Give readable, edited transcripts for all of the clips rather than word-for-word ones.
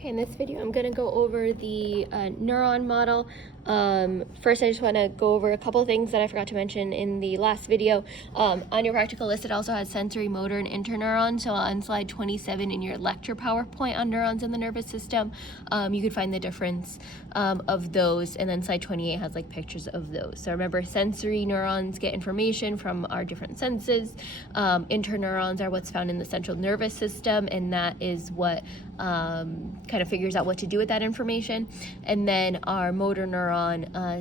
Okay, in this video, I'm going to go over the neuron model. First, I just want to go over a couple things that I forgot to mention in the last video. On your practical list, it also has sensory, motor, and interneuron. So on slide 27 in your lecture PowerPoint on neurons in the nervous system, you could find the difference of those. And then slide 28 has like pictures of those. So remember, sensory neurons get information from our different senses. Interneurons are what's found in the central nervous system, and that is what kind of figures out what to do with that information. And then our motor neuron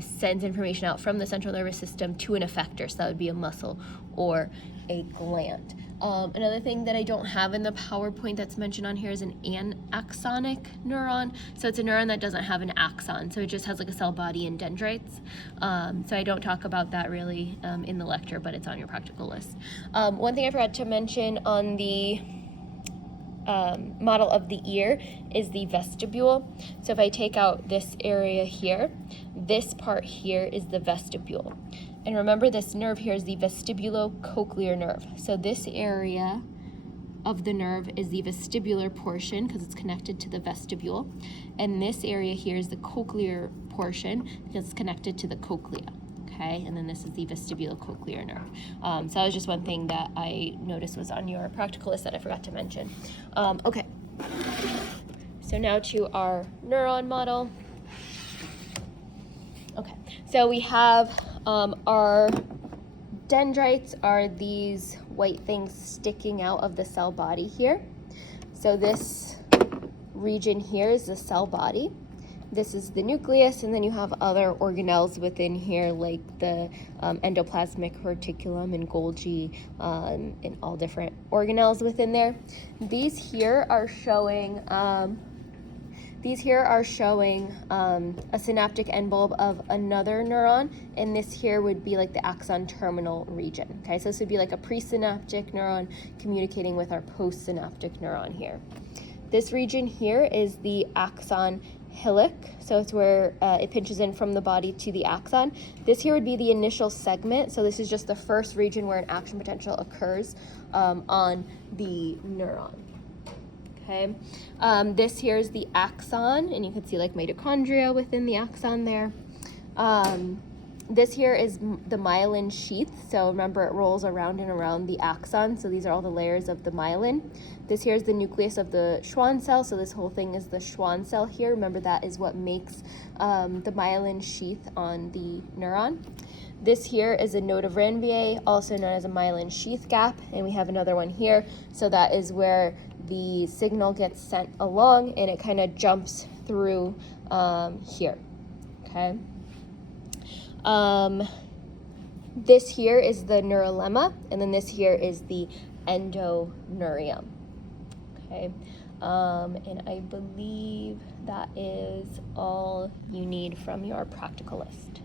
sends information out from the central nervous system to an effector, so that would be a muscle or a gland. Another thing that I don't have in the PowerPoint that's mentioned on here is an anaxonic neuron. So it's a neuron that doesn't have an axon, so it just has like a cell body and dendrites. So I don't talk about that really in the lecture, but it's on your practical list. One thing I forgot to mention on the model of the ear is the vestibule. So if I take out this area here, this part here is the vestibule. And remember, this nerve here is the vestibulocochlear nerve. So this area of the nerve is the vestibular portion because it's connected to the vestibule. And this area here is the cochlear portion because it's connected to the cochlea. Okay, and then this is the vestibulocochlear nerve. So that was just one thing that I noticed was on your practical list that I forgot to mention. Okay, so now to our neuron model. Okay, so we have our dendrites are these white things sticking out of the cell body here. So this region here is the cell body. This is the nucleus, and then you have other organelles within here like the endoplasmic reticulum and Golgi and all different organelles within there. These here are showing a synaptic end bulb of another neuron, and this here would be like the axon terminal region. Okay, so this would be like a presynaptic neuron communicating with our postsynaptic neuron here. This region here is the axon hillock, so it's where it pinches in from the body to the axon. This here would be the initial segment, so this is just the first region where an action potential occurs on the neuron. Okay, this here is the axon, and you can see like mitochondria within the axon there. This here is the myelin sheath, so remember it rolls around and around the axon, so these are all the layers of the myelin. This here is the nucleus of the Schwann cell, so this whole thing is the Schwann cell here. Remember that is what makes the myelin sheath on the neuron. This here is a node of Ranvier, also known as a myelin sheath gap, and we have another one here, so that is where the signal gets sent along and it kind of jumps through here, okay? This here is the neurolemma, and then this here is the endoneurium. Okay, and I believe that is all you need from your practical list.